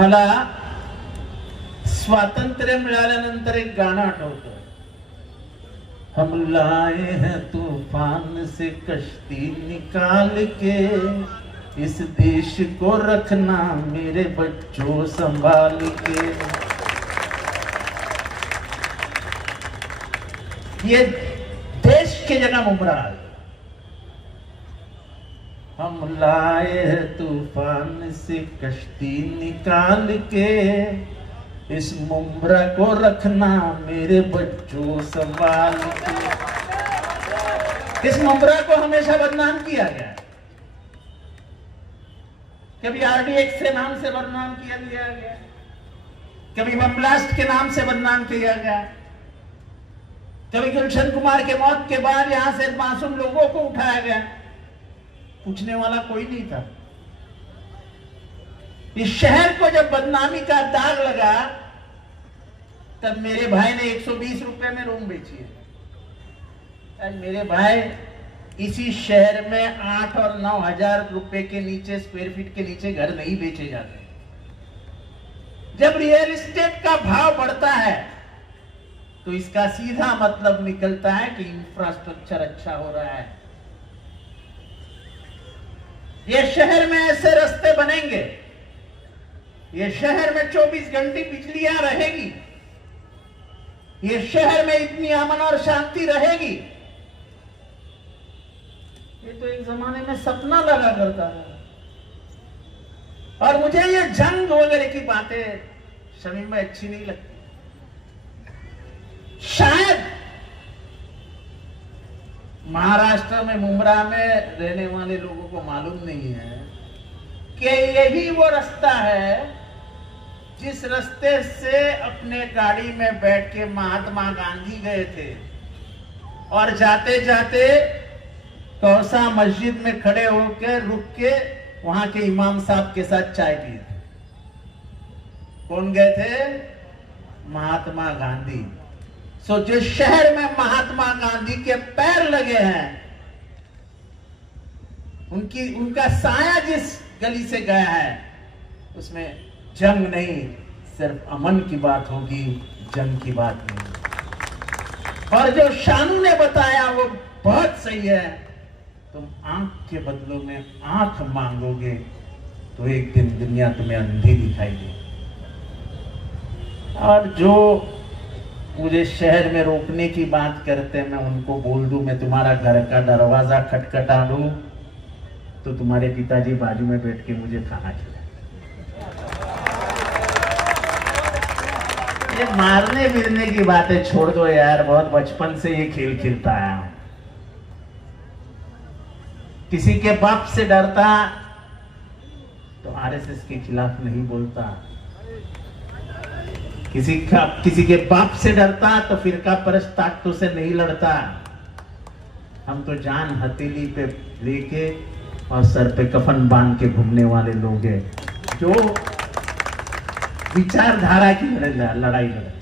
मला स्वातंत्र्य मिळाल्यानंतर एक गाणं आठवतं. हम लाए हैं तूफान से कश्ती निकाल के, इस देश को रखना मेरे बच्चों संभाल के. ये देश की जगह मुमरा है. हम लाए हैं तूफान से कश्ती निकाल के, इस मुमरा को रखना मेरे बच्चों संभाल के. इस मुमरा को हमेशा बदनाम किया गया. कभी आरडीएक्स के नाम से बदनाम किया गया, कभी बम ब्लास्ट के नाम से बदनाम किया गया, कभी गुलशन कुमार के मौत के बाद यहां से मासूम लोगों को उठाया गया. पूछने वाला कोई नहीं था. इस शहर को जब बदनामी का दाग लगा तब मेरे भाई ने 120 रुपए में रूम बेची है. आज मेरे भाई इसी शहर में 8 और 9 हजार रुपए के नीचे, स्क्वायर फीट के नीचे घर नहीं बेचे जाते. जब रियल एस्टेट का भाव बढ़ता है तो इसका सीधा मतलब निकलता है कि इंफ्रास्ट्रक्चर अच्छा हो रहा है. ये शहर में ऐसे रास्ते बनेंगे, ये शहर में 24 घंटे बिजलियां रहेगी, ये शहर में इतनी अमन और शांति रहेगी. ये तो एक जमाने में सपना लगा करता था. और मुझे ये जंग वगैरह की बातें शमीम में अच्छी नहीं लगती. शायद महाराष्ट्र में मुंब्रा में रहने वाले लोगों को मालूम नहीं है कि यही वो रास्ता है जिस रास्ते से अपने गाड़ी में बैठ के महात्मा गांधी गए थे और जाते जाते कौसा मस्जिद में खड़े होकर रुक के वहां के इमाम साहब के साथ चाय पिए थे. कौन गए थे? महात्मा गांधी. सो जिस शहर में महात्मा गांधी के पैर लगे हैं, उनका साया जिस गली से गया है, उसमें जंग नहीं, सिर्फ अमन की बात होगी, जंग की बात नहीं. और जो शानू ने बताया वो बहुत सही है. तुम आंख के बदलों में आंख मांगोगे तो एक दिन दुनिया तुम्हें अंधी दिखाई देगी. और जो मुझे शहर में रोकने की बात करते हैं, मैं उनको बोल दूं मैं तुम्हारा घर का दरवाजा खटखटा दूं तो तुम्हारे पिताजी बाजू में बैठ के मुझे खाना खिलाए. ये मारने गिरने की बातें छोड़ दो यार. बहुत बचपन से ये खेल खेलता आया हूं. किसी के बाप से डरता तो आरएसएस के खिलाफ नहीं बोलता. किसी के बाप से डरता तो फिरका परस्त ताकतों से नहीं लड़ता. हम तो जान हथेली पे लेके और सर पे कफन बांध के घूमने वाले लोग हैं जो विचारधारा की लड़ाई लड़ते.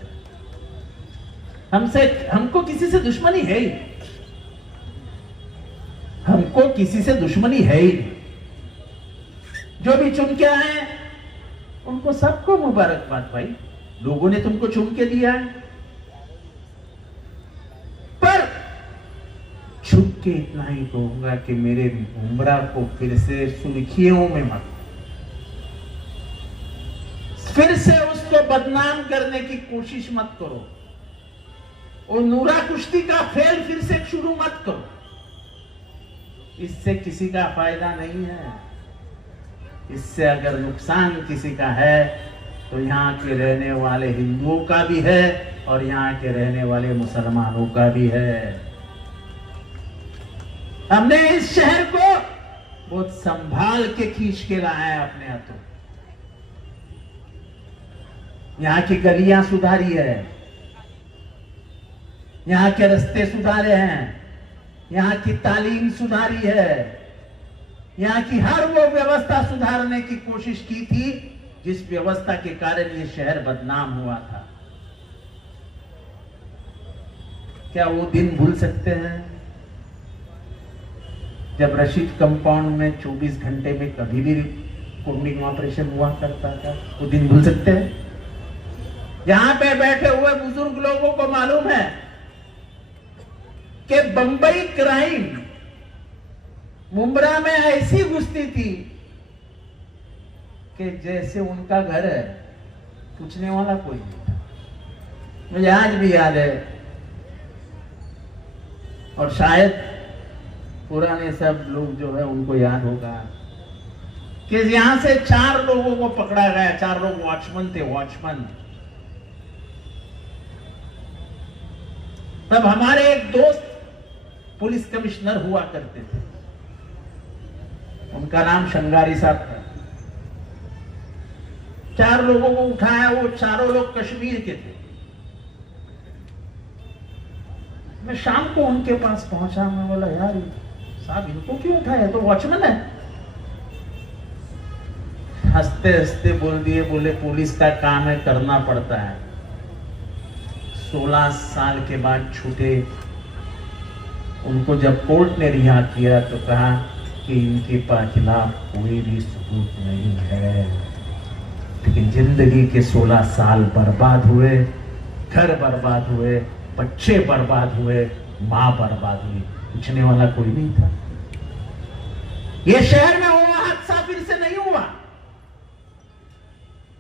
हमको किसी से दुश्मनी है ही, हमको किसी से दुश्मनी है ही. जो भी चुन के आए उनको सबको मुबारकबाद भाई. लोगों ने तुमको चुन के दिया है, पर छुप के इतना ही कहूंगा कि मेरे मुंब्रा को फिर से सुर्खियों में मत, फिर से उसको बदनाम करने की कोशिश मत करो. और नूरा कुश्ती का खेल फिर से शुरू मत करो. इससे किसी का फायदा नहीं है. इससे अगर नुकसान किसी का है तो यहाँ के रहने वाले हिंदुओं का भी है और यहाँ के रहने वाले मुसलमानों का भी है. हमने इस शहर को बहुत संभाल के खींच के लाया है अपने हाथों. यहाँ की गलियां सुधारी है, यहाँ के रास्ते सुधारे हैं, यहाँ की तालीम सुधारी है, यहाँ की हर वो व्यवस्था सुधारने की कोशिश की थी जिस व्यवस्था के कारण ये शहर बदनाम हुआ था. क्या वो दिन भूल सकते हैं जब रशीद कंपाउंड में 24 घंटे में कभी भी कोडिंग ऑपरेशन हुआ करता था, वो दिन भूल सकते हैं? यहां पे बैठे हुए बुजुर्ग लोगों को मालूम है कि बंबई क्राइम मुंब्रा में ऐसी घुसती थी कि जैसे उनका घर है, पूछने वाला कोई नहीं था। मुझे आज भी याद है, और शायद पुराने सब लोग जो है उनको याद होगा कि यहां से 4 लोगों को पकड़ा गया। 4 लोग वॉचमैन थे, वॉचमैन। तब हमारे एक दोस्त पुलिस कमिश्नर हुआ करते थे, उनका नाम शंगारी साहब था। 4 लोगों को उठाया, वो चारों लोग कश्मीर के थे। मैं शाम को उनके पास पहुंचा, मैं बोला यार साहब इनको क्यों उठाया, तो वॉचमैन है। हंसते हंसते बोल दिए, बोले पुलिस का काम है, करना पड़ता है। 16 साल के बाद छूटे। उनको जब कोर्ट ने रिहा किया तो कहा कि इनके खिलाफ कोई भी सबूत नहीं है, लेकिन जिंदगी के 16 साल बर्बाद हुए, घर बर्बाद हुए, बच्चे बर्बाद हुए, मां बर्बाद हुई, पूछने वाला कोई नहीं था। ये शहर में वो हादसा फिर से नहीं हुआ।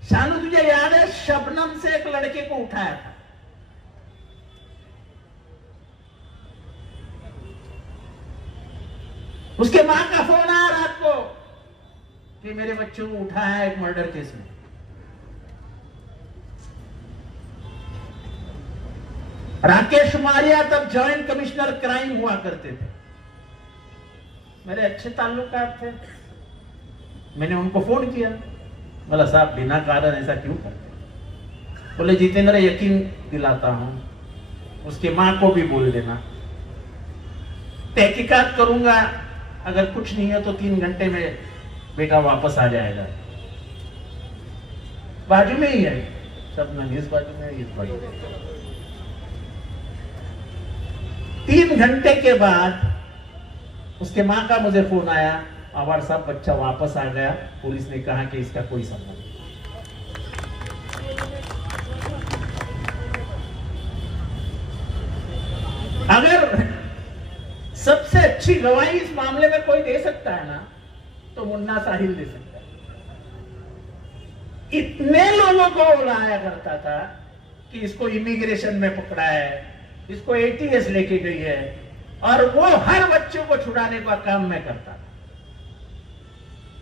शानू तुझे याद है, शबनम से एक लड़के को उठाया था। उसके मां का फोन आया रात को कि मेरे बच्चों को उठाया है एक मर्डर केस में। राकेश मारिया तब जॉइंट कमिश्नर क्राइम हुआ करते थे, मेरे अच्छे ताल्लुकात थे। मैंने उनको फोन किया, बोला साहब बिना कारण ऐसा क्यों करते? बोले जितेंद्र यकीन दिलाता हूं, उसकी मां को भी बोल देना, तहकीकात करूंगा, अगर कुछ नहीं है तो 3 घंटे में बेटा वापस आ जाएगा। बाजू में ही है, सब न इस बाजू में, इस बाजू में। 3 घंटे के बाद उसके मां का मुझे फोन आया, आवार साहब बच्चा वापस आ गया, पुलिस ने कहा कि इसका कोई संबंध नहीं। अगर सबसे अच्छी गवाही इस मामले में कोई दे सकता है ना, तो मुन्ना साहिल दे सकता है। इतने लोगों को बुलाया करता था कि इसको इमिग्रेशन में पकड़ा है, इसको एटीएस लेके गई है, और वो हर बच्चों को छुड़ाने का काम मैं करता था।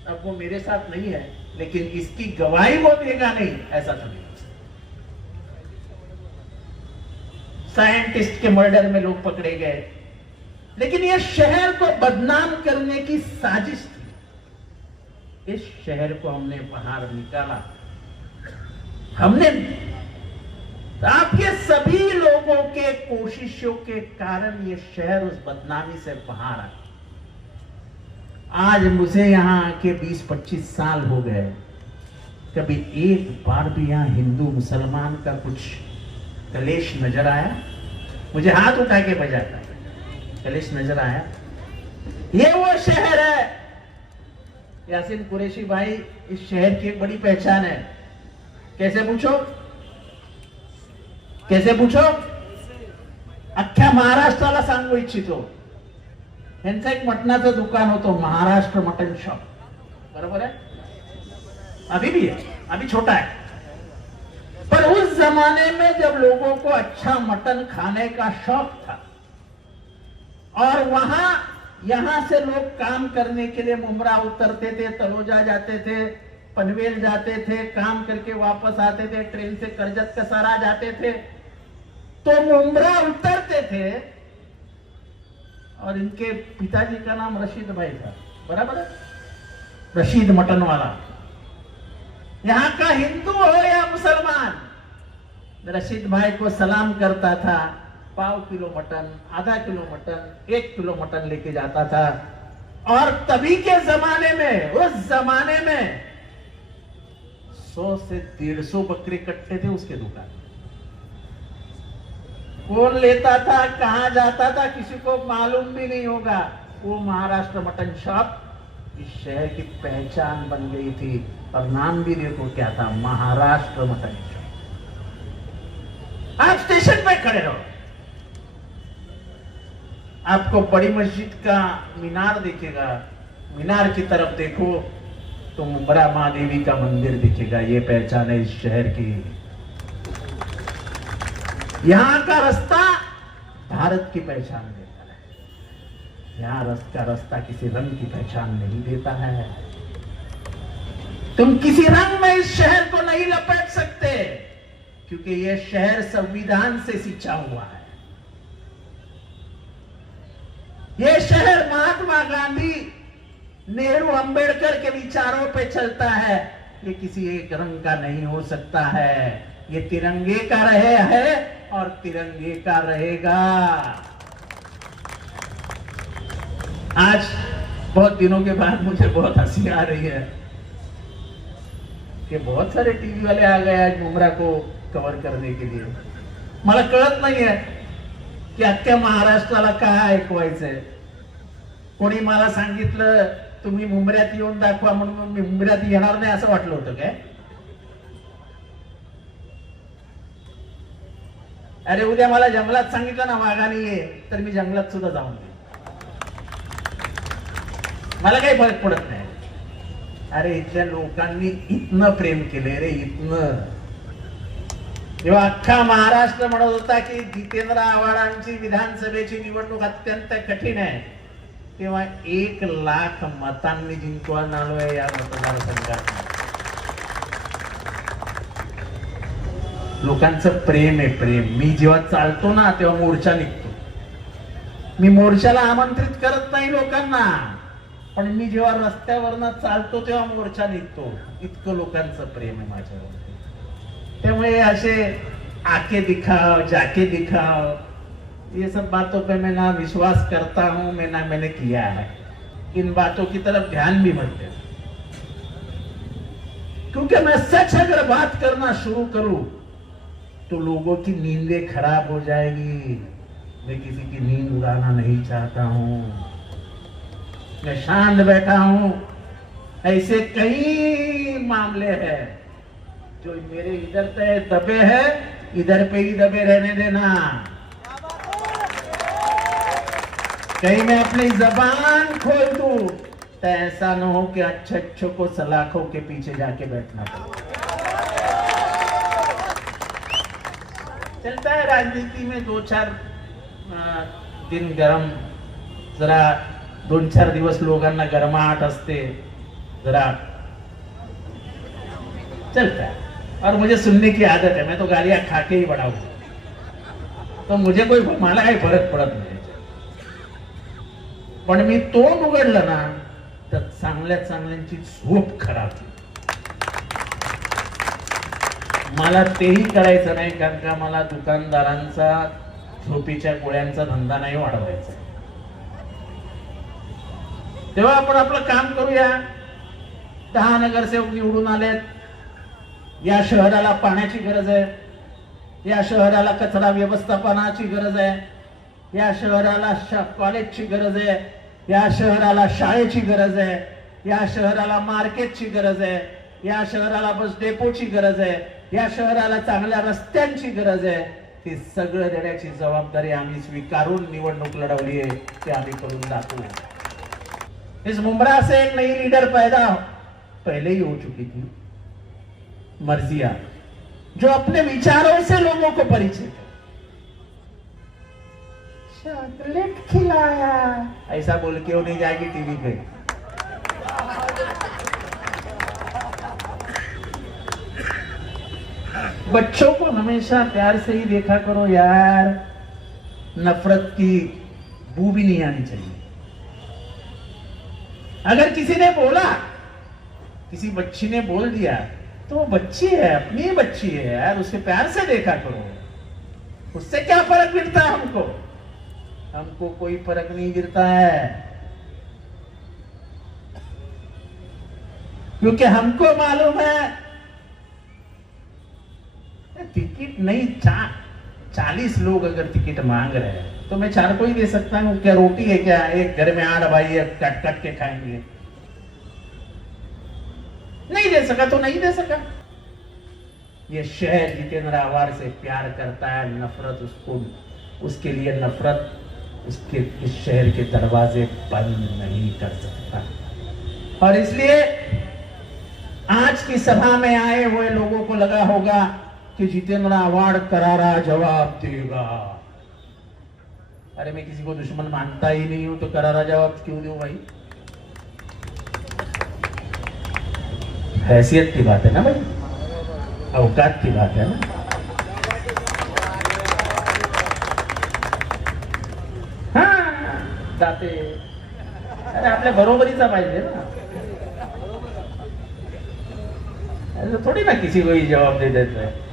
अब वो मेरे साथ नहीं है, लेकिन इसकी गवाही वो देगा नहीं, ऐसा तो नहीं। साइंटिस्ट के मर्डर में लोग पकड़े गए, लेकिन ये शहर को बदनाम करने की साजिश थी। इस शहर को हमने बाहर निकाला, हमने आपके सभी लोगों के कोशिशों के कारण ये शहर उस बदनामी से बाहर आया। आज मुझे यहां आके 20-25 साल हो गए, कभी एक बार भी यहां हिंदू मुसलमान का कुछ कलेश नजर आया? मुझे हाथ उठा के बजाता, कलेश नजर आया? ये वो शहर है यासीन कुरैशी भाई, इस शहर की एक बड़ी पहचान है। कैसे पूछो, कैसे पूछो? अख्ख्या महाराष्ट्राला सांगू इच्छितो, यांचं एक मटणाचं दुकान होतं, महाराष्ट्र मटन शॉप, बरोबर है? अभी भी है, अभी छोटा है, पर उस जमाने में जब लोगों को अच्छा मटन खाने का शौक था, और वहां यहां से लोग काम करने के लिए मुंब्रा उतरते थे, तलोजा जाते थे, पनवेल जाते थे, काम करके वापस आते थे, ट्रेन से कर्जत कसारा जाते थे, तो मुंब्रा उतरते थे, और इनके पिताजी का नाम रशीद भाई था, बराबर है? रशीद मटन वाला। यहां का हिंदू हो या मुसलमान, रशीद भाई को सलाम करता था, पाव किलो मटन, आधा किलो मटन, 1 किलो मटन लेके जाता था। और तभी के जमाने में, उस जमाने में 100 से 150 बकरे कट्टे थे उसके दुकान। कौन लेता था, कहां जाता था, किसी को मालूम भी नहीं होगा। वो महाराष्ट्र मटन शॉप इस शहर की पहचान बन गई थी। और नाम भी देखो क्या था, महाराष्ट्र मटन शॉप। आप स्टेशन पे खड़े रहो, आपको बड़ी मस्जिद का मीनार दिखेगा, मीनार की तरफ देखो तो मुंब्रा महादेवी का मंदिर दिखेगा। ये पहचान है इस शहर की। यहां का रास्ता भारत की पहचान देता है। यहां का रास्ता किसी रंग की पहचान नहीं देता है। तुम किसी रंग में इस शहर को नहीं लपेट सकते, क्योंकि यह शहर संविधान से सिंचा हुआ है। यह शहर महात्मा गांधी, नेहरू, अंबेडकर के विचारों पे चलता है। ये किसी एक रंग का नहीं हो सकता है। ये तिरंगे का रहे है और तिरंगे का रहेगा। आज बहुत दिनों के बाद मुझे बहुत हंसी आ रही है कि बहुत सारे टीवी वाले आ गए आज मुंब्रा को कव्हर करने के लिए। मला कळत नाहीये की अख्ख्या महाराष्ट्राला काय ऐकवायचंय। कोणी मला सांगितलं तुम्ही मुंब्र्यात येऊन दाखवा म्हणून मी मुंब्र्यात येणार नाही असं वाटलं होतं काय? अरे उद्या मला जंगलात सांगितलं ना वाघाने ये, तर मी जंगलात सुद्धा जाऊन येईन, मला काही फरक पडत नाही। अरे इथल्या लोकांनी इतनं प्रेम केले रे, इतनं। जेव्हा अख्खा महाराष्ट्र म्हणत होता की जितेंद्र आव्हाडांची विधानसभेची निवडणूक अत्यंत कठीण आहे, तेव्हा 1 लाख मतांनी जिंकून आलोय या मतदारसंघात। लोकांचं प्रेम आहे, प्रेम। मी जेव्हा चालतो ना तेव्हा मोर्चा निघतो। मी मोर्चाला आमंत्रित करत नाही लोकांना, पण मी जेव्हा रस्त्यावरनं चालतो तेव्हा मोर्चा निघतो। इतकं लोकांचं प्रेम आहे माझ्यावर। त्यामुळे असे आके दिखाओ, जाके दिखाओ, ये सब बातों पे मैं ना विश्वास करता हूं, मैंने किया है। इन बातों की तरफ ध्यान भी मत देना, क्योंकि मैं सच अगर बात करना शुरू करूं तो लोगों की नींदें खराब हो जाएगी। मैं किसी की नींद उड़ाना नहीं चाहता हूं। मैं शांत बैठा हूं। ऐसे कई मामले हैं जो मेरे इधर पे दबे हैं, इधर पे ही दबे रहने देना। कहीं मैं अपनी जबान खोल दूं तो ऐसा न हो कि अच्छे को सलाखों के पीछे जाके बैठना पड़े। चलता है राजनीति में 2-4 दिन गरम, जरा 2-4 दिवस लोकांना गरमाहट असते, जरा चलता है। और मुझे सुनने की आदत है, मैं तो गालियां खा के ही बड़ा हूं, तो मुझे मला काही फरक पडत नाही। पण मी तोंड उघडलं ना तर चांगल्यांची झोप खराब होईल। मला तेही करायचं नाही, कारण का मला दुकानदारांचा झोपीच्या गोळ्यांचा धंदा नाही वाढवायचा। तेव्हा आपण आपलं काम करूया। 10 नगरसेवक निवडून आलेत। या शहराला पाण्याची गरज आहे, या शहराला कचरा व्यवस्थापनाची गरज आहे, या शहराला कॉलेजची गरज आहे, या शहराला शाळेची गरज आहे, या शहराला मार्केटची गरज आहे, या शहराला बस डेपोची गरज आहे, या शहराला चांगल्या रस्त्यांची गरज आहे। ते सगळं देण्याची जबाबदारी आम्ही स्वीकारून निवडणूक लढवली आहे, ते आम्ही करून दाखवू। इस मुंब्रा से एक नई लीडर पैदा पहले ही हो चुकी थी, मर्जिया, जो अपने विचारों से लोगों को परिचित है। चॉकलेट खिलाया ऐसा बोल के वो नहीं जाएगी टीवी पे। बच्चों को हमेशा प्यार से ही देखा करो यार, नफरत की बू भी नहीं आनी चाहिए। अगर किसी ने बोला, किसी बच्ची ने बोल दिया तो वो बच्ची है, अपनी बच्ची है यार, उसे प्यार से देखा करो। उससे क्या फर्क गिरता है हमको? हमको कोई फर्क नहीं गिरता है, क्योंकि हमको मालूम है टिकट नहीं, 40 लोग अगर टिकट मांग रहे हैं तो मैं 4 को ही दे सकता हूँ। क्या रोटी है क्या? एक घर में 8 भाई है, कट कट के खाएंगे। सका तो नहीं दे सका। ये शहर जितेंद्र आव्हाड से प्यार करता है, नफरत उसके लिए नफरत उसके इस शहर के दरवाजे बंद नहीं कर सकता। और इसलिए आज की सभा में आए हुए लोगों को लगा होगा कि जितेंद्र आव्हाड करारा जवाब देगा। अरे मैं किसी को दुश्मन मानता ही नहीं हूं तो करारा जवाब क्यों दूं भाई? हैसियत की बात है ना भाई, औकात की बात है ना। हाँ जाते, अरे आपल्या बरोबरीचा पाहिजे ना, ऐसे थोड़ी ना किसी को ही जवाब दे देते हैं।